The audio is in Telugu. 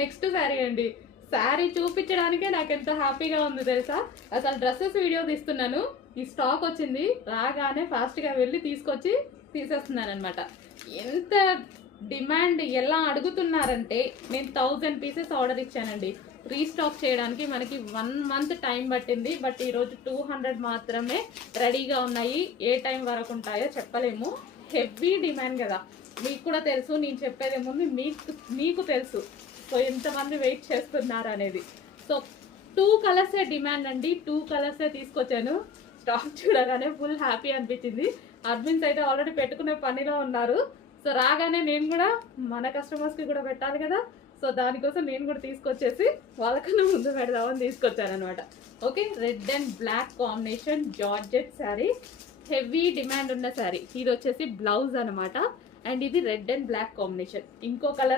నెక్స్ట్ శారీ అండి. శారీ చూపించడానికే నాకు ఎంత హ్యాపీగా ఉంది తెలుసా. అసలు డ్రెస్సెస్ వీడియో తీస్తున్నాను, ఈ స్టాక్ వచ్చింది, రాగానే ఫాస్ట్గా వెళ్ళి తీసుకొచ్చి తీసేస్తున్నాను అనమాట. ఎంత డిమాండ్ ఎలా అడుగుతున్నారంటే నేను 1000 పీసెస్ ఆర్డర్ ఇచ్చానండి. రీస్టాక్ చేయడానికి మనకి 1 మంత్ టైం పట్టింది. బట్ ఈరోజు 200 మాత్రమే రెడీగా ఉన్నాయి. ఏ టైం వరకు ఉంటాయో చెప్పలేము. హెవీ డిమాండ్ కదా, మీకు కూడా తెలుసు. నేను చెప్పేదే ముందు మీకు తెలుసు సో ఎంతమంది వెయిట్ చేస్తున్నారు అనేది. సో 2 కలర్సే డిమాండ్ అండి, 2 కలర్సే తీసుకొచ్చాను. స్టాక్ చూడగానే ఫుల్ హ్యాపీ అనిపించింది. అడ్మిన్స్ అయితే ఆల్రెడీ పెట్టుకునే పనిలో ఉన్నారు. సో రాగానే నేను కూడా మన కస్టమర్స్కి కూడా పెట్టాలి కదా, సో దానికోసం నేను కూడా తీసుకొచ్చేసి వాళ్ళకన్నా ముందు పెడదామని తీసుకొచ్చాను అనమాట. Okay, red and black combination georgette sari, heavy demand ఉన్న శారీ. ఇది వచ్చేసి బ్లౌజ్ అనమాట. అండ్ ఇది రెడ్ అండ్ బ్లాక్ కాంబినేషన్. ఇంకో కలర్